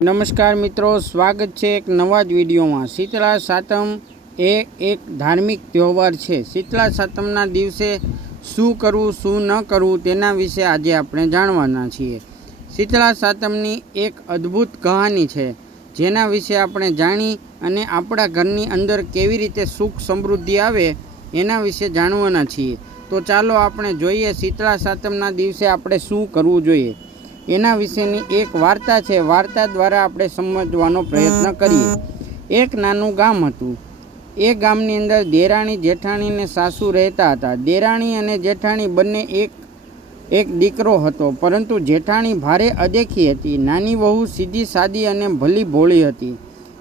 નમસ્કાર મિત્રો, સ્વાગત છે એક નવા જ વિડીયોમાં. શીતળા સાતમ એ એક ધાર્મિક તહેવાર છે. શીતળા સાતમના દિવસે શું કરવું, શું ન કરવું તેના વિશે આજે આપણે જાણવાના છીએ. શીતળા સાતમની એક અદ્ભુત કહાની છે, જેના વિશે આપણે જાણી અને આપણા ઘરની અંદર કેવી રીતે સુખ સમૃદ્ધિ આવે એના વિશે જાણવાના છીએ. તો ચાલો આપણે જોઈએ શીતળા સાતમના દિવસે આપણે શું કરવું જોઈએ. એના વિશેની એક વાર્તા છે. વાર્તા દ્વારા આપણે સમજવાનો પ્રયત્ન કરીએ. એક નાનું ગામ હતું. એ ગામની અંદર દેરાણી જેઠાણી ને સાસુ રહેતા હતા. દેરાણી અને જેઠાણી બંને એક એક દીકરો હતો. પરંતુ જેઠાણી ભારે અદેખી હતી. નાની વહુ સીધી સાદી અને ભલી ભોળી હતી.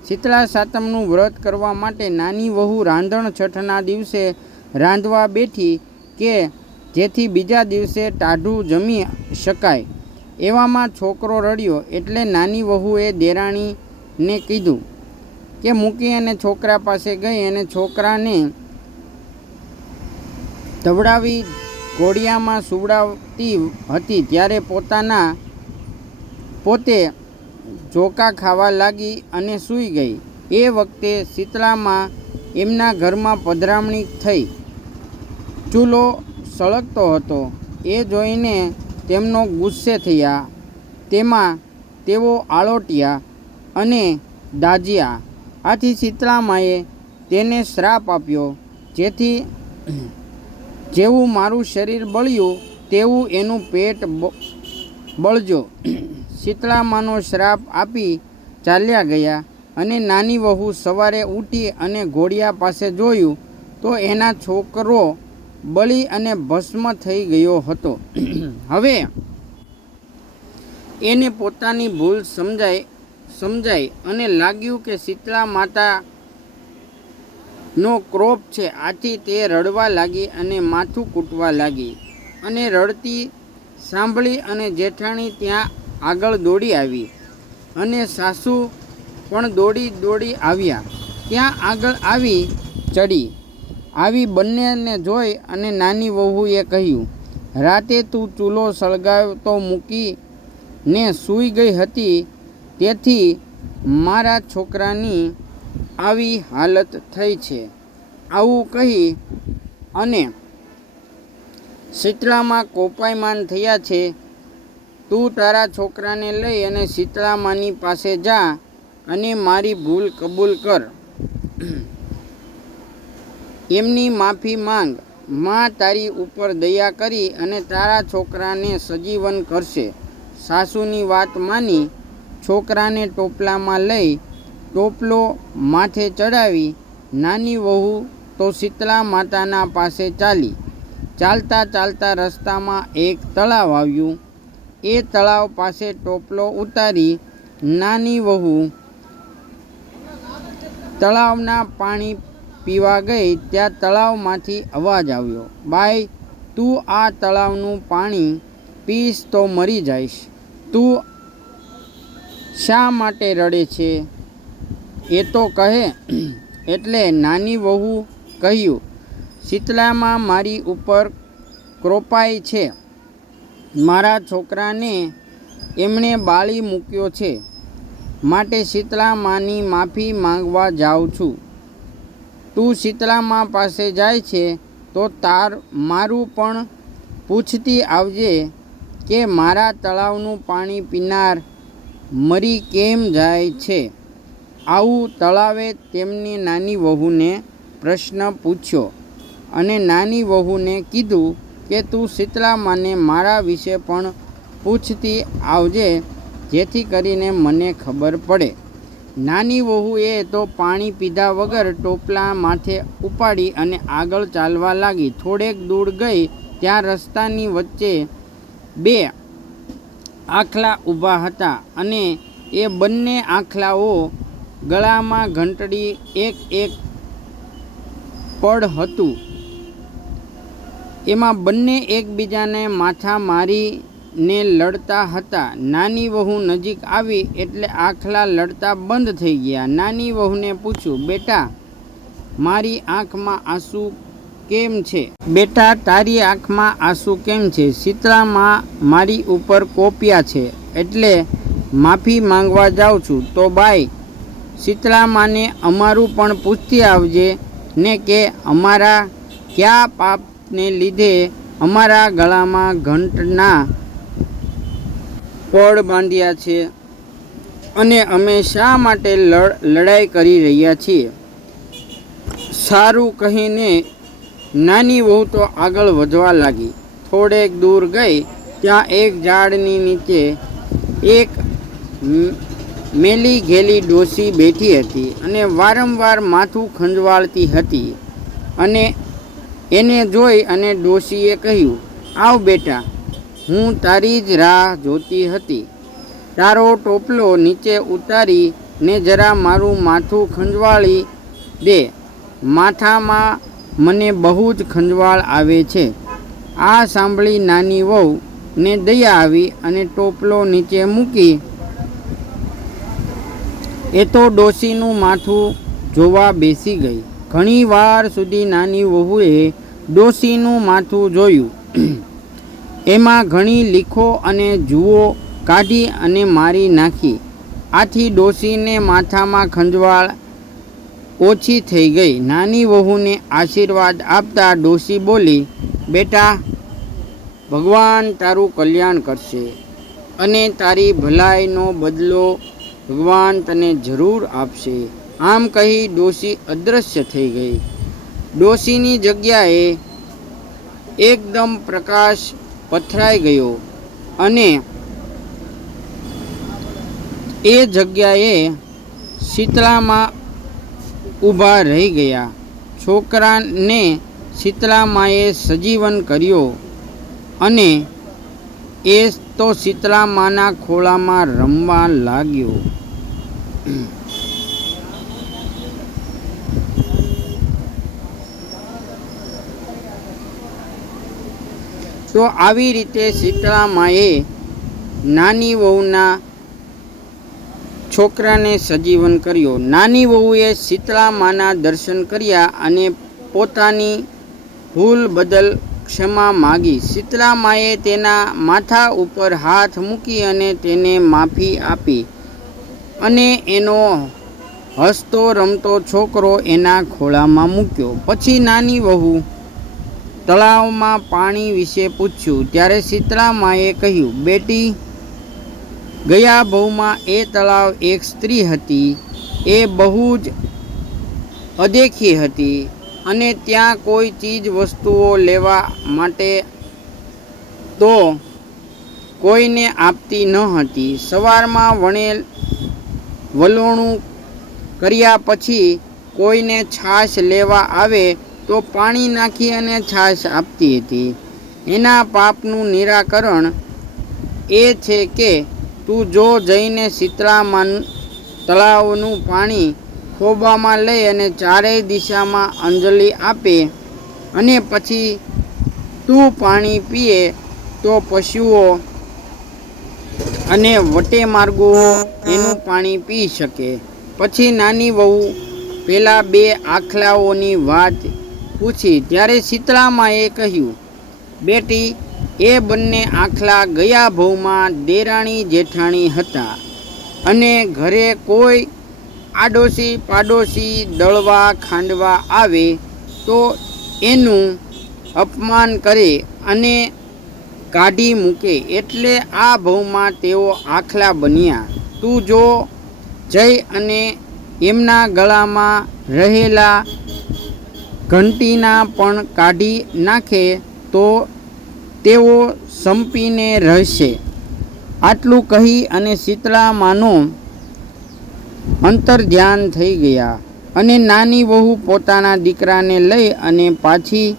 શીતળા સાતમનું વ્રત કરવા માટે નાની વહુ રાંધણ છઠના દિવસે રાંધવા બેઠી કે જેથી બીજા દિવસે ટાઢું જમી શકાય. એવામાં છોકરો રડ્યો એટલે નાની વહુએ દેરાણીને કીધું કે મૂકી અને છોકરા પાસે ગઈ અને છોકરાને ધવડાવી ઘોડિયામાં સુવડાવતી હતી. ત્યારે પોતાના પોતે જોકા ખાવા લાગી અને સૂઈ ગઈ. એ વખતે શીતળામાં એમના ઘરમાં પધરામણી થઈ. ચૂલો સળગતો હતો. એ જોઈને તેમનો ગુસ્સે થયા. તેમાં તેઓ આળોટ્યા અને દાજ્યા. આથી શીતળામાએ તેને શ્રાપ આપ્યો, જેથી જેવું મારું શરીર બળ્યું, તેવું એનું પેટ બળજો. શીતળામાનો શ્રાપ આપી ચાલ્યા ગયા અને નાની વહુ સવારે ઉઠી અને ઘોડિયા પાસે જોયું તો એના છોકરો બળી અને ભસ્મ થઈ ગયો હતો. હવે એને પોતાની ભૂલ સમજાય સમજાઈ અને લાગ્યું કે શીતળા માતા નો ક્રોપ છે, આથી તે રડવા લાગી અને માથું કૂટવા લાગી અને રડતી સાંભળી અને જેઠાણી ત્યાં આગળ દોડી આવી અને સાસુ પણ દોડી દોડી આવ્યા. ત્યાં આગળ આવી ચડી. આવી બંનેને જોઈ અને નાની વહુએ કહ્યું, રાતે તું ચૂલો સળગાવતો મૂકી ને સૂઈ ગઈ હતી, તેથી મારા છોકરાની આવી હાલત થઈ છે. આવું કહી અને શીતળામાં કોપાયમાન થયા છે. તું તારા છોકરાને લઈ અને શીતળામાની પાસે જા અને મારી ભૂલ કબૂલ કર. એમની માફી માંગ. માં તારી ઉપર દયા કરી અને તારા છોકરાને સજીવન કરશે. સાસુની વાત માની છોકરાને ટોપલામાં લઈ ટોપલો માથે ચડાવી નાની વહુ તો શીતળા માતાના પાસે ચાલી. ચાલતા ચાલતા રસ્તામાં એક તળાવ આવ્યું. એ તળાવ પાસે ટોપલો ઉતારી નાની વહુ તળાવના પાણી પીવા ગઈ ત્યાં તળાવમાંથી અવાજ આવ્યો, બાઈ, તું આ તળાવનું પાણી પીશ તો મરી જઈશ. તું શા માટે રડે છે? એ તો કહે, એટલે નાની વહુ કહ્યું, શીતલામાં મારી ઉપર કૃપાય છે. મારા છોકરાને એમણે બાળી મૂક્યો છે. માટે શીતળામાની માફી માંગવા જાઉં છું. તું શીતળામા પાસે જાય છે, તો તાર મારું પણ પૂછતી આવજે કે મારા તળાવનું પાણી પીનાર મરી કેમ જાય છે? આવું તળાવે તેમની નાની વહુને પ્રશ્ન પૂછ્યો અને નાની વહુને કીધું કે તું શીતળામાને મારા વિશે પણ પૂછતી આવજે, જેથી કરીને મને ખબર પડે. નાની વહુએ તો પાણી પીધા વગર ટોપલા માથે ઉપાડી અને આગળ ચાલવા લાગી. થોડેક દૂર ગઈ, ત્યાં રસ્તાની વચ્ચે બે આખલા ઊભા હતા અને એ બંને આખલાઓ ગળામાં ઘંટડી એક એક પડ હતું. એમાં બંને એકબીજાને માથા મારીને લડતા હતા. નાની વહુ નજીક આવી એટલે આખલા લડતા બંધ થઈ ગયા. નાની વહુને પૂછ્યું, બેટા, મારી આંખમાં આંસુ કેમ છે? બેટા, તારી આંખમાં આંસુ કેમ છે? શીતળામાં મારી ઉપર કોપ્યા છે, એટલે માફી માંગવા જાઉં છું. તો બાય શીતળામાને અમારું પણ પૂછતી આવજે ને કે અમારા કયા પાપને લીધે અમારા ગળામાં ઘંટના પડ બાંધ્યા છે અને અમે શા માટે લડ, લડાઈ કરી રહ્યા છીએ? સારું કહીને નાની વહુ તો આગળ વધવા લાગી. થોડેક દૂર ગઈ, ત્યાં એક ઝાડની નીચે એક મેલી ઘેલી ડોસી બેઠી હતી અને વારંવાર માથું ખંજવાળતી હતી અને એને જોઈ અને ડોશીએ કહ્યું, આવ બેટા હું તારી જ રાહ જોતી હતી. તારો ટોપલો નીચે ઉતારી ને જરા મારું માથું ખંજવાળી દે. માથામાં મને બહુ જ ખંજવાળ આવે છે. આ સાંભળી નાની વહુ ને દયા આવી અને ટોપલો નીચે મૂકી. એ તો ડોશીનું માથું જોવા બેસી ગઈ. ઘણી વાર સુધી નાની વહુએ ડોશીનું માથું જોયું. એમાં ઘણી લીખો અને જુઓ કાઢી અને મારી નાખી. આથી ડોસીને માથામાં ખંજવાળ ઓછી થઈ ગઈ. નાની વહુને આશીર્વાદ આપતા ડોસી બોલી, બેટા, ભગવાન તારું કલ્યાણ કરશે અને તારી ભલાઈનો બદલો ભગવાન તને જરૂર આપશે. આમ કહી ડોસી અદૃશ્ય થઈ ગઈ. ડોસીની જગ્યાએ એકદમ પ્રકાશ પથરાઈ ગયો અને એ જગ્યાએ શીતળામાં ઊભા રહી ગયા. છોકરાને શીતળામાએ સજીવન કર્યો અને એ તો શીતળામાના ખોળામાં રમવા લાગ્યો. તો આવી રીતે શીતળામાએ નાની વહુના છોકરાને સજીવન કર્યો. નાની વહુએ શીતળા માના દર્શન કર્યા અને પોતાની ભૂલ બદલ ક્ષમા માગી. શીતળા માએ તેના માથા ઉપર હાથ મૂકી અને તેને માફી આપી અને એનો હસતો રમતો છોકરો એના ખોળામાં મૂક્યો. પછી નાની વહુ તળાવમાં પાણી વિશે પૂછ્યું, ત્યારે શીતળામાએ કહ્યું, બેટી, ગયા ભવમાં એ તળાવ એક સ્ત્રી હતી. એ બહુ જ અદેખી હતી અને ત્યાં કોઈ ચીજ વસ્તુઓ લેવા માટે તો કોઈને આપતી ન હતી. સવારમાં વણેલ વલોણું કર્યા પછી કોઈને છાશ લેવા આવે તો પાણી નાખી અને છાશ આપતી હતી. એના પાપનું નિરાકરણ એ છે કે તું જો જઈને શીતળામાં તળાવનું પાણી ખોબામાં લઈ અને ચારેય દિશામાં અંજલિ આપે અને પછી તું પાણી પીએ તો પશુઓ અને વટે માર્ગો એનું પાણી પી શકે. પછી નાની વહુ પહેલાં બે આખલાઓની વાત પૂછી ત્યારે શીતળામાએ કહ્યું, બેટી, એ બંને આખલા ગયા ભવમાં દેરાણી જેઠાણી હતા અને ઘરે કોઈ આડોશી પાડોશી દળવા ખાંડવા આવે તો એનું અપમાન કરે અને કાઢી મૂકે. એટલે આ ભવમાં તેઓ આખલા બન્યા. તું જો જઈ અને એમના ગળામાં રહેલા ઘંટીના પણ કાઢી નાખે તો તેઓ સંપીને રહેશે. આટલું કહી અને શીતળા માનો અંતર ધ્યાન થઈ ગયા અને નાની વહુ પોતાના દીકરાને લઈ અને પાછી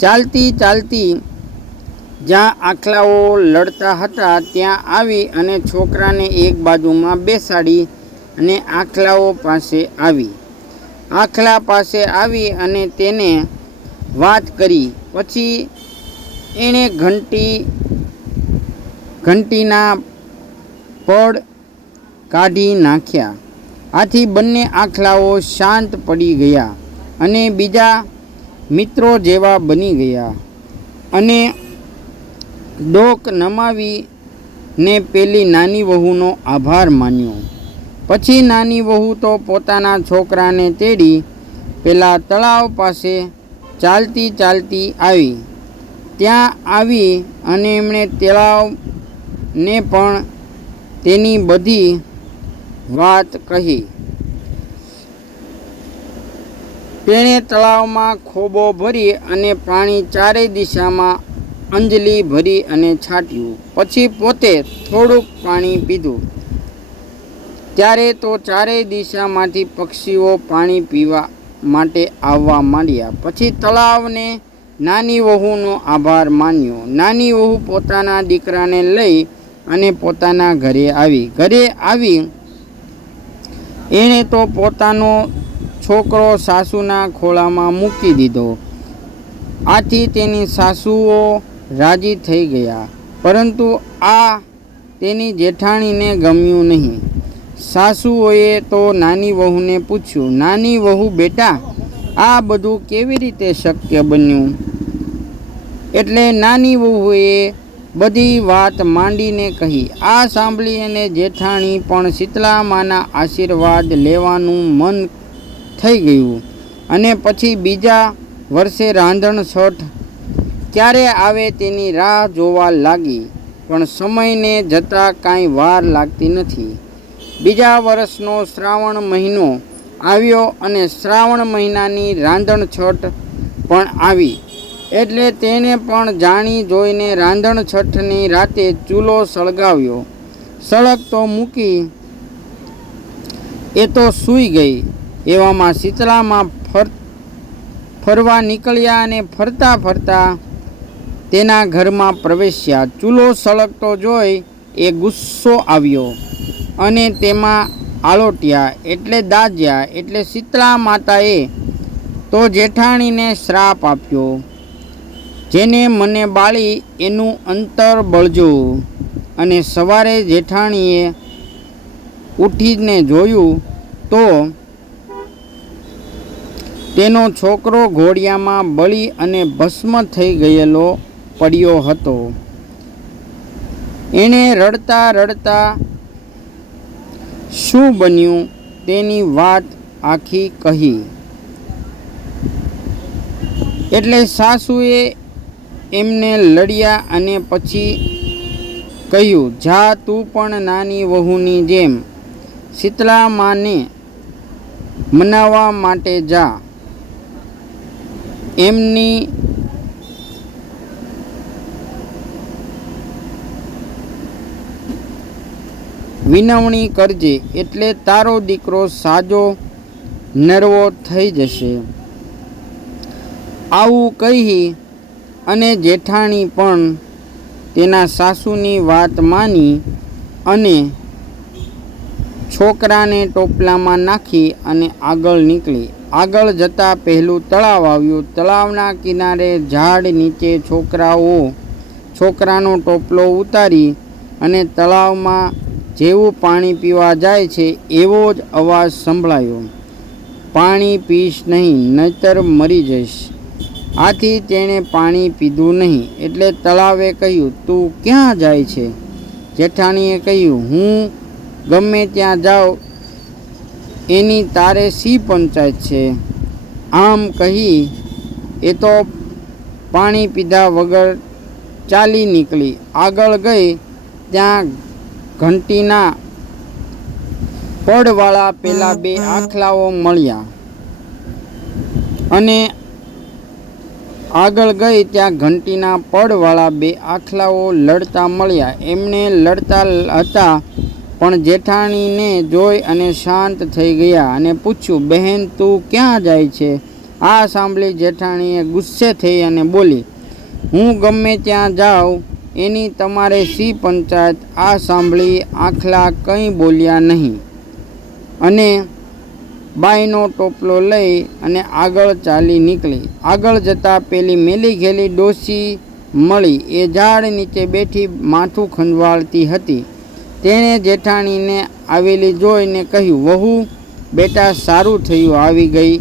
ચાલતી ચાલતી જ્યાં આખલાઓ લડતા હતા ત્યાં આવી અને છોકરાને એક બાજુમાં બેસાડી અને આખલાઓ પાસે આવી. આખલા પાસે આવી અને તેને વાત કરી. પછી એણે ઘંટી, ઘંટીના પડ કાઢી નાખ્યા. આથી બંને આખલાઓ શાંત પડી ગયા અને બીજા મિત્રો જેવા બની ગયા અને ડોક નમાવી ને પેલી નાની વહુનો આભાર માન્યો. પછી નાની વહુ તો પોતાના છોકરાને તેડી પેલા તળાવ પાસે ચાલતી ચાલતી આવી. ત્યાં આવી અને એમણે તળાવને પણ તેની બધી વાત કહી. તેણે તળાવમાં ખોબો ભરી અને પાણી ચારેય દિશામાં અંજલી ભરી અને છાંટ્યું. પછી પોતે થોડુંક પાણી પીધું. ત્યારે તો ચારેય દિશામાંથી પક્ષીઓ પાણી પીવા માટે આવવા માંડ્યા. પછી તળાવને નાની વહુનો આભાર માન્યો. નાની વહુ પોતાના દીકરાને લઈ અને પોતાના ઘરે આવી. ઘરે આવી એણે તો પોતાનો છોકરો સાસુના ખોળામાં મૂકી દીધો. આથી તેની સાસુઓ રાજી થઈ ગયા. પરંતુ આ તેની જેઠાણીને ગમ્યું નહીં. સાસુઓએ તો નાની વહુને પૂછ્યું, નાની વહુ બેટા, આ બધું કેવી રીતે શક્ય બન્યું? એટલે નાની વહુએ બધી વાત માંડીને કહી, આ સાંભળી અને જેઠાણી પણ શીતલામાના આશીર્વાદ લેવાનું મન થઈ ગયું. અને પછી બીજા વર્ષે રાંધણ છઠ ક્યારે આવે તેની રાહ જોવા લાગી. પણ સમયને જતાં કાંઈ વાર લાગતી નથી. બીજા વર્ષનો શ્રાવણ મહિનો આવ્યો અને શ્રાવણ મહિનાની રાંધણ છઠ પણ આવી. એટલે તેને પણ જાણી જોઈને રાંધણ છઠની રાતે ચૂલો સળગાવ્યો. સળગતો મૂકી એ તો સૂઈ ગઈ. એવામાં શીતળામાં ફર, ફરવા નીકળ્યા અને ફરતા ફરતા તેના ઘરમાં પ્રવેશ્યા. ચૂલો સળગતો જોઈ એ ગુસ્સો આવ્યો. અને તેમાં આલોટ્યા એટલે દાજ્યા એટલે શીતળા માતાએ તો જેઠાણીને શ્રાપ આપ્યો, જેને મને બાળી એનું અંતર બળજો. અને સવારે જેઠાણીએ ઉઠીને જોયું તો તેનો છોકરો ઘોડિયામાં બળી અને ભસ્મ થઈ ગયેલો પડ્યો હતો. એણે રડતા રડતા શું બન્યું તેની વાત આખી કહી. એટલે સાસુએ એમને લડ્યા અને પછી કહ્યું, જા તું પણ નાની વહુની જેમ શીતલા માને મનાવવા માટે જા. એમની વિનવણી કરજે એટલે તારો દીકરો સાજો નરવો થઈ જશે. આવું કહી અને જેઠાણી પણ તેના સાસુની વાત માની અને છોકરાને ટોપલામાં નાખી અને આગળ નીકળી. આગળ જતાં પહેલું તળાવ આવ્યું. તળાવના કિનારે ઝાડ નીચે છોકરાઓ, છોકરાનો ટોપલો ઉતારી અને તળાવમાં જેવું પાણી પીવા જાય છે, એવો જ અવાજ સંભળાયો. પાણી પીશ નહીં, નહીતર મરી જઈશ. આથી તેણે પાણી પીધું નહીં, એટલે તળાવે કહ્યું, તું ક્યાં જાય છે? જેઠાણીએ કહ્યું, હું ગમે ત્યાં જાઉં, એની તારે સી પંચાયત છે? આમ કહી, એ તો પાણી પીધા વગર ચાલી નીકળી. આગળ ગઈ, ત્યાં ઘંટીના પડવાળા પેલા બે આખલાઓ મળ્યા. અને આગળ ગઈ ત્યાં ઘંટીના પડવાળા બે આખલાઓ લડતા મળ્યા. એમને લડતા હતા પણ જેઠાણીને જોઈ અને શાંત થઈ ગયા અને પૂછ્યું બહેન તું ક્યાં જાય છે? આ સાંભળી જેઠાણીએ ગુસ્સે થઈ અને બોલી હું ગમે ત્યાં જાઉં એની તમારે સી પંચાયત આ સાંભળી આખલા કંઈ બોલ્યા નહીં. અને બાઈનો ટોપલો લઈ અને આગળ ચાલી નીકળી. આગળ જતાં પેલી મેલી ઘેલી ડોસી મળી. એ ઝાડ નીચે બેઠી માથું ખંજવાળતી હતી. તેણે જેઠાણીને આવેલી જોઈને કહ્યું, વહુ, બેટા, સારું થયું, આવી ગઈ.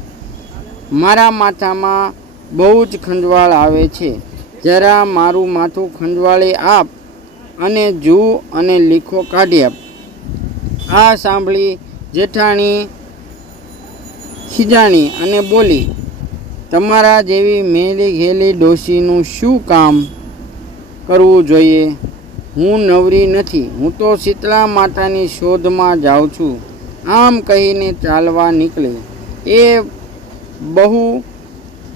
મારા માથામાં બહુ જ ખંજવાળ આવે છે. જરા મારું માથું ખંજવાળી આપ અને જુઓ અને લીખો કાઢી આપ. આ સાંભળી જેઠાણી ખીજાણી અને બોલી, તમારા જેવી મેલી ઘેલી ડોશીનું શું કામ કરવું જોઈએ? હું નવરી નથી, હું તો શીતળા માતાની શોધમાં જાઉં છું. આમ કહીને ચાલવા નીકળી. એ બહુ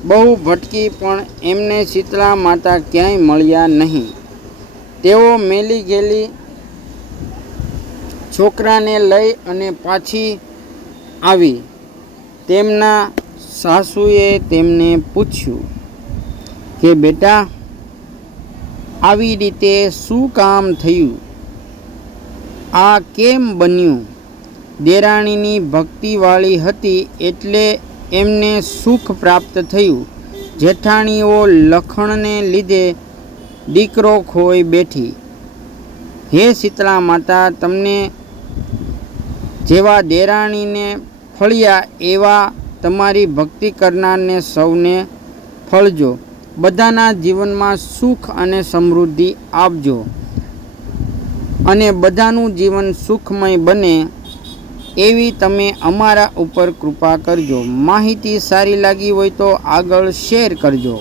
બહુ ભટકી પણ એમને શીતળા માતા ક્યાંય મળ્યા નહીં. તેઓ મેલી ગયેલી છોકરાને લઈ અને પાછી આવી. તેમના સાસુએ તેમને પૂછ્યું કે, બેટા, આવી રીતે શું કામ થયું? આ કેમ બન્યું? દેરાણીની ભક્તિવાળી હતી એટલે એમને સુખ પ્રાપ્ત થયું. જેઠાણીઓ લખણને લીધે દીકરો ખોઈ બેઠી. હે શીતળા માતા, તમને જેવા દેરાણીને ફળ્યા એવા તમારી ભક્તિ કરનારને સૌને ફળજો. બધાના જીવનમાં સુખ અને સમૃદ્ધિ આપજો. અને બધાનું જીવન સુખમય બને એવી તમે અમારા ઉપર કૃપા કરજો. માહિતી સારી લાગી હોય તો આગળ શેર કરજો.